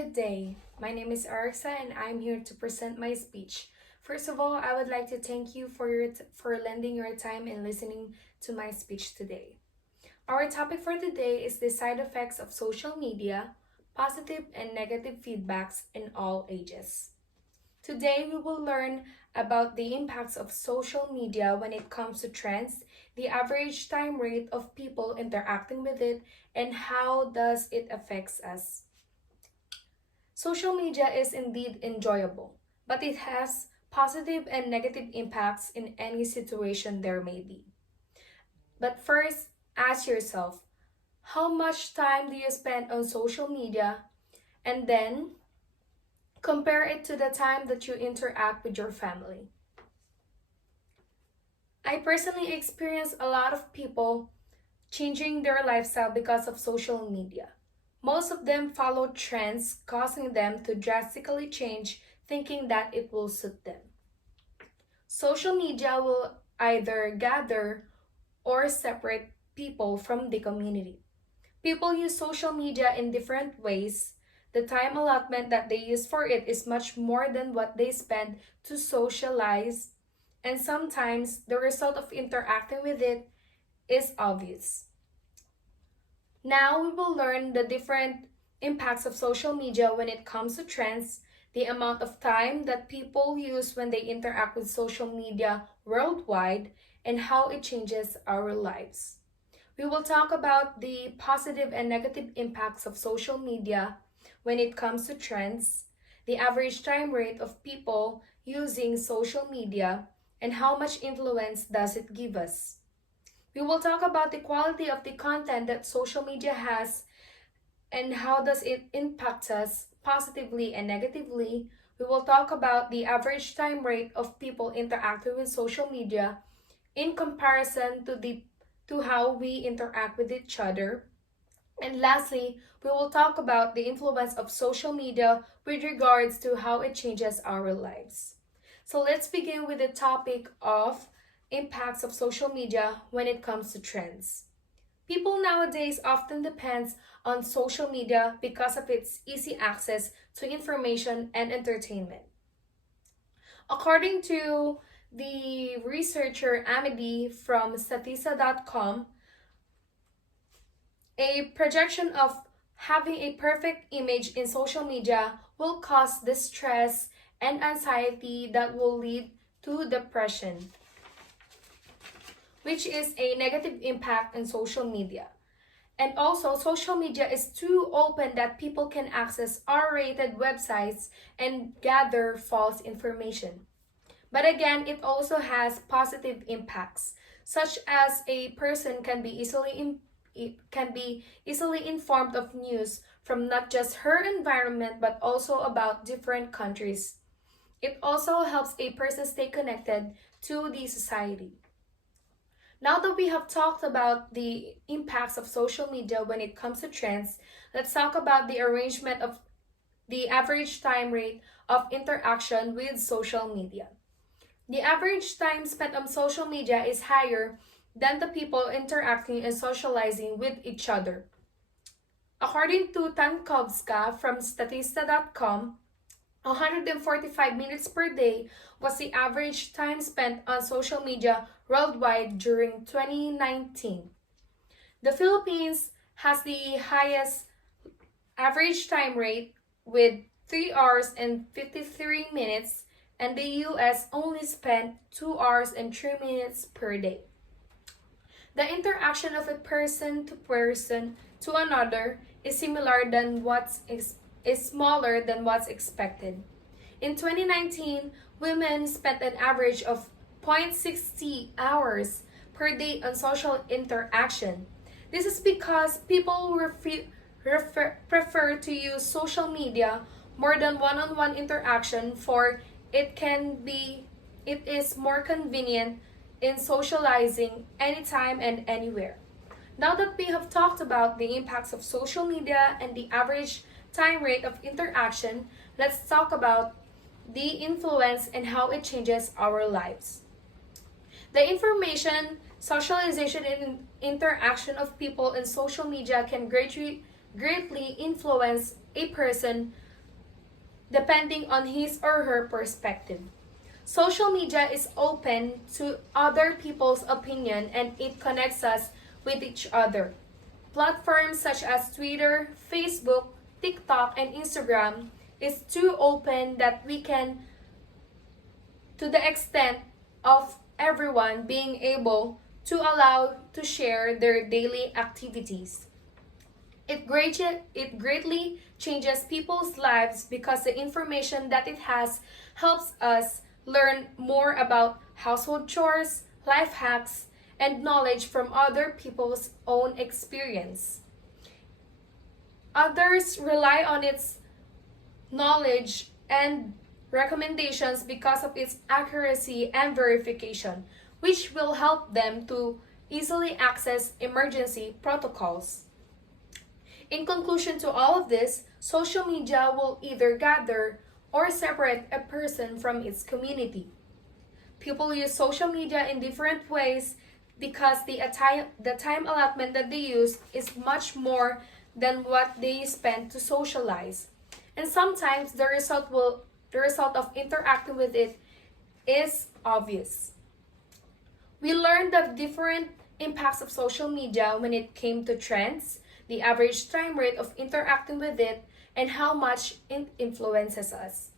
Good day. My name is Arixa and I'm here to present my speech. First of all, I would like to thank you for lending your time and listening to my speech today. Our topic for today is the side effects of social media, positive and negative feedbacks in all ages. Today, we will learn about the impacts of social media when it comes to trends, the average time rate of people interacting with it, and how does it affects us. Social media is indeed enjoyable, but it has positive and negative impacts in any situation there may be. But first, ask yourself, how much time do you spend on social media? And then compare it to the time that you interact with your family. I personally experience a lot of people changing their lifestyle because of social media. Most of them follow trends, causing them to drastically change, thinking that it will suit them. Social media will either gather or separate people from the community. People use social media in different ways. The time allotment that they use for it is much more than what they spend to socialize, and sometimes the result of interacting with it is obvious. Now we will learn the different impacts of social media when it comes to trends, the amount of time that people use when they interact with social media worldwide, and how it changes our lives. We will talk about the positive and negative impacts of social media when it comes to trends, the average time rate of people using social media, and how much influence does it give us. We will talk about the quality of the content that social media has and how does it impact us positively and negatively. We will talk about the average time rate of people interacting with social media in comparison to how we interact with each other. And lastly, we will talk about the influence of social media with regards to how it changes our lives. So let's begin with the topic of impacts of social media when it comes to trends. People nowadays often depend on social media because of its easy access to information and entertainment. According to the researcher Amity from Statista.com, a projection of having a perfect image in social media will cause distress and anxiety that will lead to depression, which is a negative impact on social media. And also, social media is too open that people can access R-rated websites and gather false information. But again, it also has positive impacts, such as a person can be easily informed of news from not just her environment but also about different countries. It also helps a person stay connected to the society. Now that we have talked about the impacts of social media when it comes to trends, let's talk about the arrangement of the average time rate of interaction with social media. The average time spent on social media is higher than the people interacting and socializing with each other. According to Tankovska from Statista.com, 145 minutes per day was the average time spent on social media worldwide during 2019. The Philippines has the highest average time rate with 3 hours and 53 minutes, and the US only spent 2 hours and 3 minutes per day. The interaction of a person to another is smaller than what's expected. In 2019, women spent an average of 0.60 hours per day on social interaction. This is because people prefer to use social media more than one-on-one interaction, for it is more convenient in socializing anytime and anywhere. Now that we have talked about the impacts of social media and the average time rate of interaction, let's talk about the influence and how it changes our lives. The information, socialization, and interaction of people in social media can greatly influence a person depending on his or her perspective. Social media is open to other people's opinion and it connects us with each other. Platforms such as Twitter, Facebook, TikTok, and Instagram is too open that we can, to the extent of everyone being able to allow to share their daily activities. It greatly changes people's lives because the information that it has helps us learn more about household chores, life hacks, and knowledge from other people's own experience. Others rely on its knowledge and recommendations because of its accuracy and verification, which will help them to easily access emergency protocols. In conclusion to all of this, social media will either gather or separate a person from its community. People use social media in different ways because the time allotment that they use is much more than what they spend to socialize. And sometimes the result of interacting with it is obvious. We learned the different impacts of social media when it came to trends, the average time rate of interacting with it, and how much it influences us.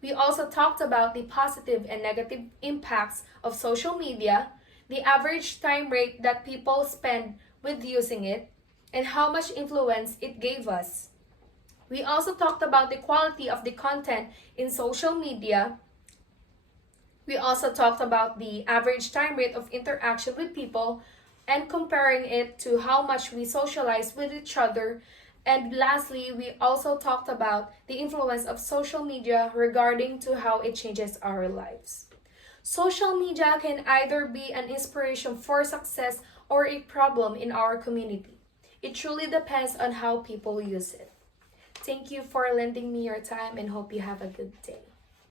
We also talked about the positive and negative impacts of social media, the average time rate that people spend with using it, and how much influence it gave us. We also talked about the quality of the content in social media. We also talked about the average time rate of interaction with people and comparing it to how much we socialize with each other. And lastly, we also talked about the influence of social media regarding to how it changes our lives. Social media can either be an inspiration for success or a problem in our community. It truly depends on how people use it. Thank you for lending me your time and hope you have a good day.